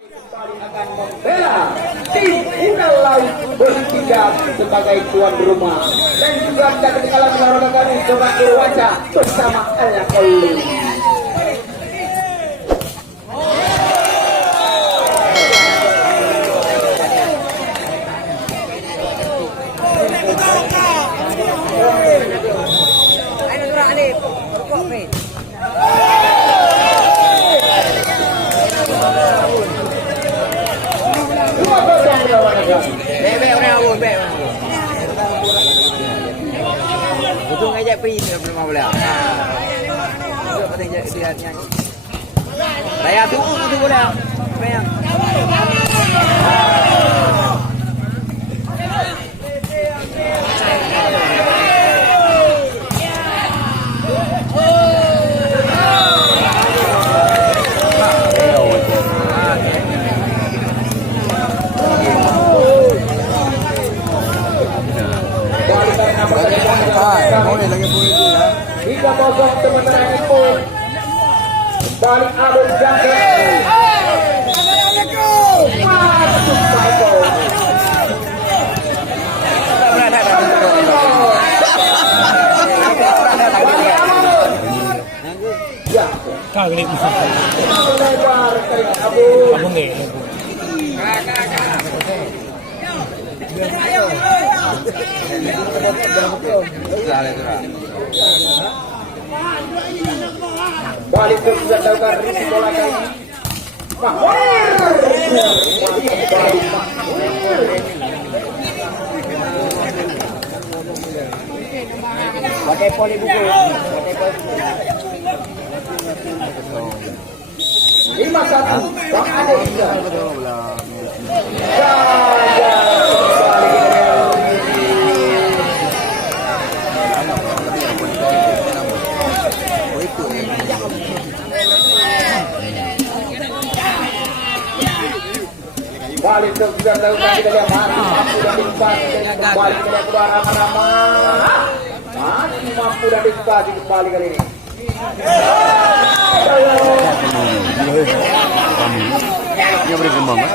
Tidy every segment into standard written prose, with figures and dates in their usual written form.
Kembali akan membela tim Unal Laut bertiga sebagai tuan rumah, dan juga tidak ketinggalan olahraga kami Coba Irwansa bersama Ala Koli. Betul ngajak pergi belum mau boleh. Betul katanya dia nyanyi. Raya tu boleh. Bayang. Tiga kosong sementara itu balik Abel Jangkrik. Masuk Michael. Ya. Kagak Lebar kali Abu. abang deh. Balik ke sudah dilakukan Riki bola kali ini. Pakai poli buku. 5-1 Bang Ade bisa. Balik ke sudah dilakukan, kita lihat masih mampu dan dispasi kembali ke kedua Rama-Rama. Masih mampu dan dispasi kembali kali ini. Dia berkembang kan?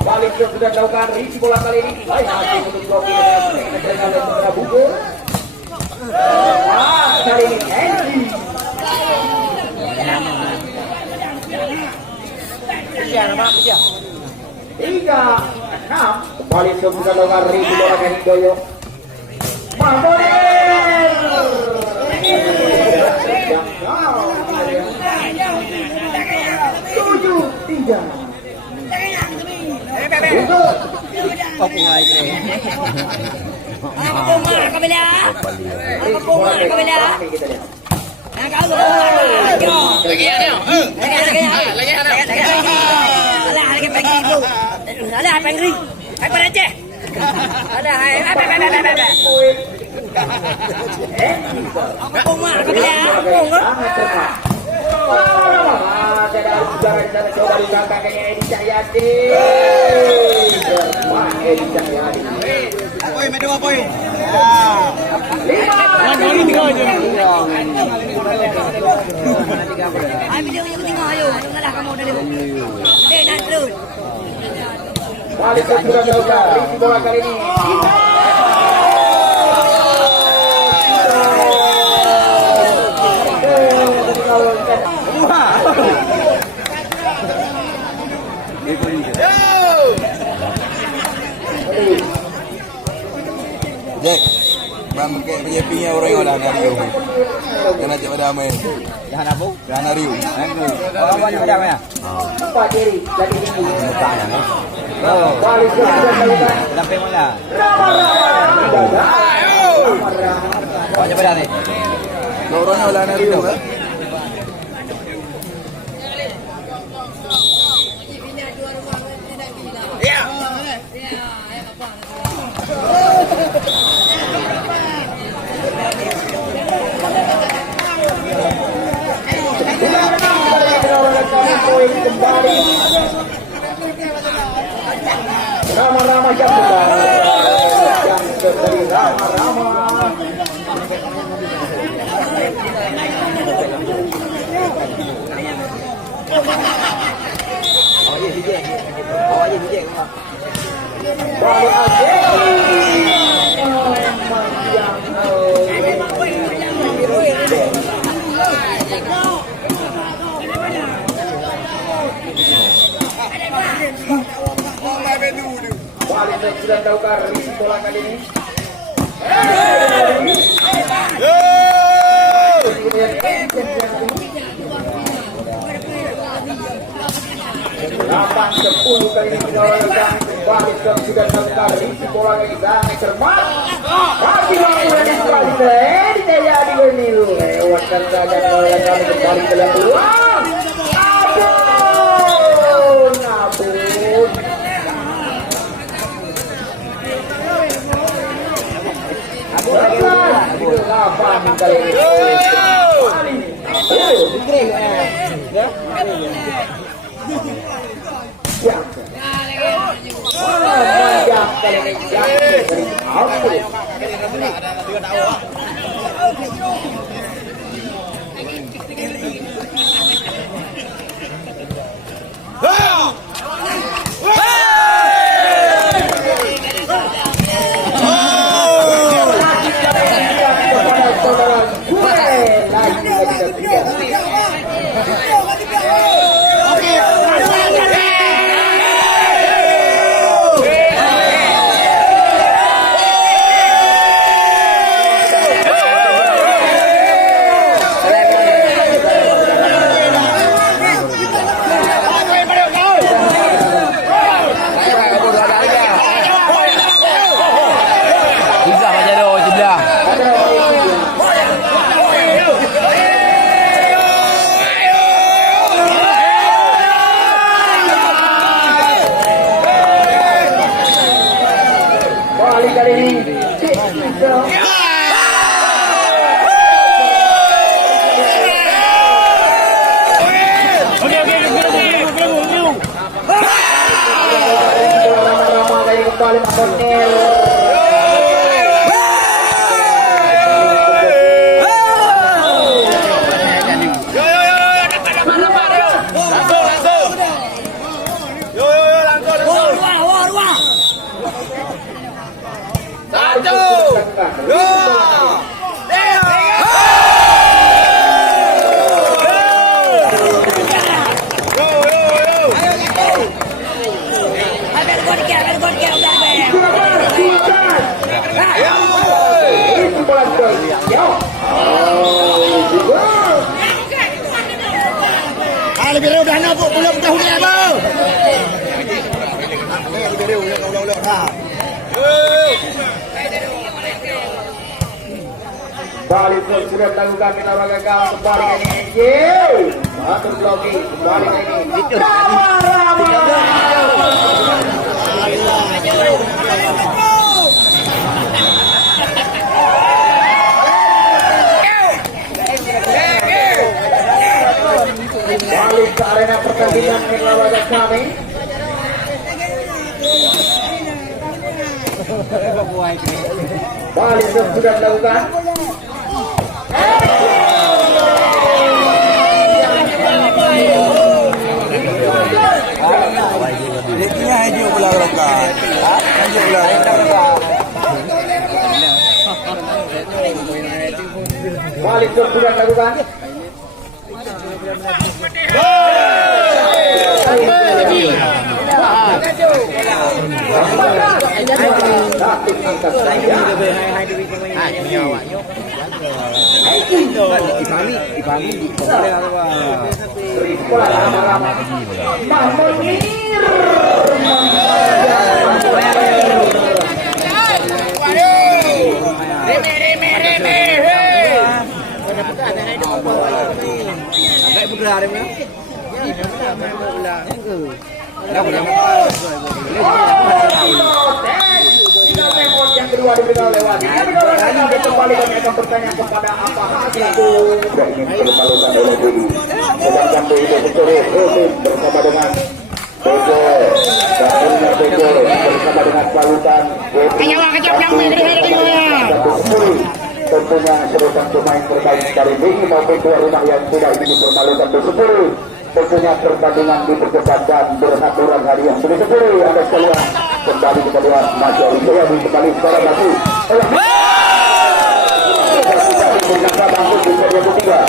Balik ke sudah dilakukan Riki bola kali ini. Baik, masih untuk blokir dengan buku. Kali ini Henry. 3-6 kembali sudah dilakukan Riki bola kali ini Goyo. Mahmoudin 7-3. Okey hai ke. Apa mar kabila? Apa mar kabila? Nak kau lagi ada. Lagi ada. Alah lagi pergi dulu. Alah pergi. Hai pada Aceh. Alah hai. Apa mar kabila? Ada udara di sana, coba di belakangnya Edi Cahyadi. Edi Cahyadi. Poin medua poin. 5. Ai video yang tengok ayo. Tengoklah kamu dah dulu. Dek nak terus. Balik ke sudah dilakukan Riki bola kali ini. Jack, bang pakai penyepinya orang yang dah Rio. Jangan ajak pada Amir. Jangan apa? Jangan Rio. Orang banyak macam ya? Pak Jerry lagi tinggi. Oh, Balik ke sudah dilakukan sampai mana? Rama-Rama. Banyak pada ni. Orangnya ulah Rio kan? Poin kembali. Rama-Rama jam dari Rama-Rama. Awak je sikit. Awak je sikit. Balik lagi. Balik dan sudah taukah risi bola kali ini. Lapan 10 kali ini kita lakukan balik dan sudah taukah risi bola kali ini cermat. Bagi lakukan ini kembali ke jadi pemilu. Lewatkan saja bola kami kembali ke dalam peluang. Nabun. Lapan kali ini. Kembali Cornel. Lebih reu dah nak pulang dah hujan apa? Lebih reu ya ulang-ulang ha. Balik sudah dilakukan kita gagal kembali ini. Satu bloki kembali ini. Balik ke arena pertandingan melawan kami. Balik sudah dilakukan. Dia hanya bola rokan. Hanya bola rokan. Balik sudah dilakukan. Yang kedua diberikan lewat. Ini kembali kami akan bertanya kepada apa hasil itu. Ini diperlukan oleh Budi. Sedangkan Budi itu bersama dengan Bego dan Bego bersama dengan Palutan. Tentunya serutan pemain terbaik dari Bini maupun tuan rumah yang sudah ini dipermalukan bersepuluh. tentunya pertandingan dipercepat dan beraturan hadiah sudah sepuluh ada sekalian. Kembali kita lihat masih Wijaya kembali sekarang masih Purnasa bangkit di seri ketiga.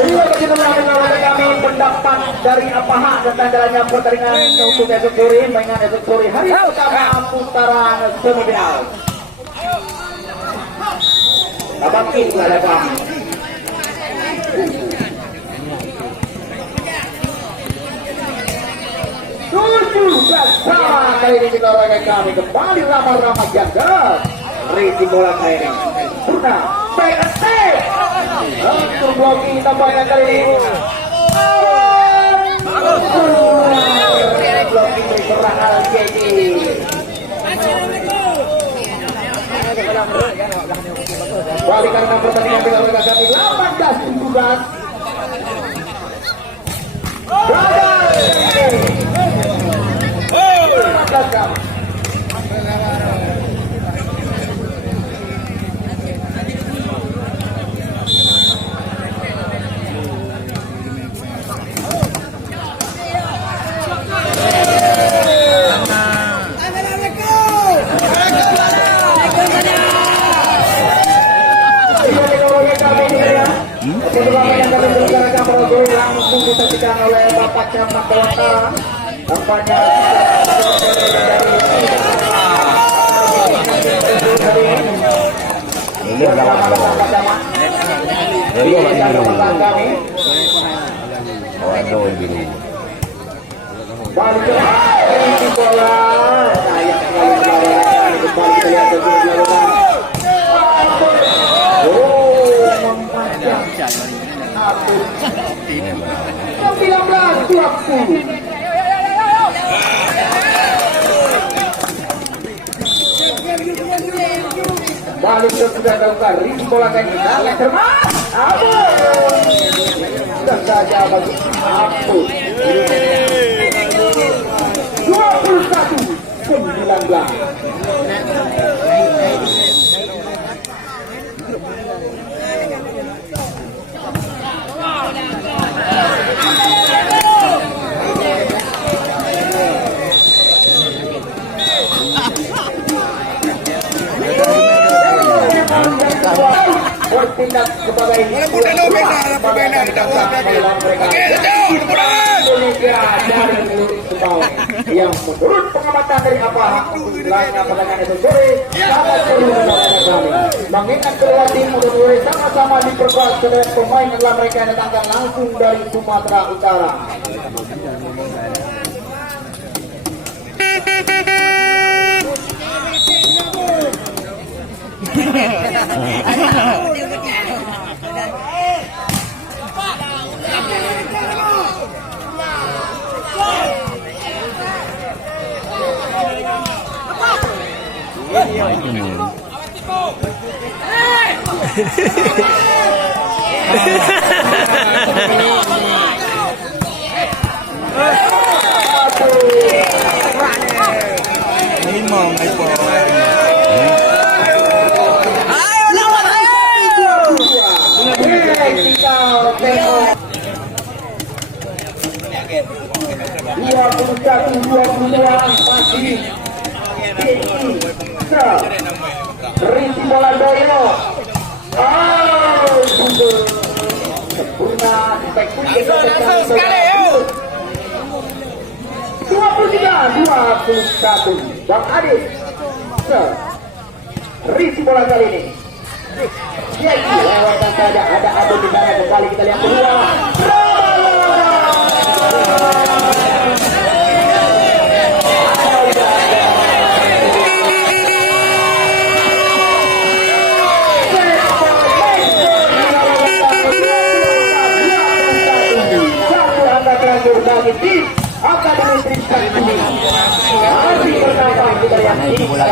Terima kasih teman-teman kami pendapat dari APAHA tentang jalannya pertandingan untuk esok sore, mainan esok sore hari pertama putaran semifinal. Abangkit ada kami. 17 sama kali ini kita olahraga kami kembali ramah-ramah jaga Risi bola kali ini Purna PST untuk blocking tampaknya kali ini blocking dari Perahal jadi balikan enam pertandingan dengan olahraga kami 18-17 langsung disaksikan oleh Bapak Camat Dewata tampaknya ini adalah Bapak Camat kami balik ke bola sayang sekali kembali kita lihat balik ke sudah dilakukan Risi bola kali ini cermat sudah saja bagi Ampun 19 bertindak sebagai yang menurut pengamatan dari APAHA lainnya pertandingan itu sore sangat seru kami mengingat kedua tim untuk sore sama-sama diperkuat oleh pemain yang telah mereka datangkan langsung dari Sumatera Utara. Risi bola Doyo. Sempurna spektakuler sekali. 23-21 Bang Adis. Risi bola kali ini. Ya, lewatan saja ada Ado di sana kembali kita lihat kedua. Bagi tim Akademi Tristan ini masih bertahan kita lihat ini 22-20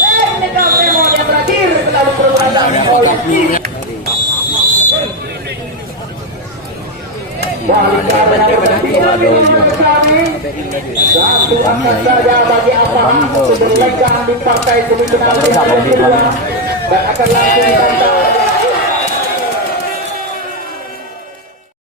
technical memo yang terakhir selalu berubah oleh tim balik karena satu angkat saja bagi Apaha untuk berlegang di partai semifinal kedua dan akan langsung ditantang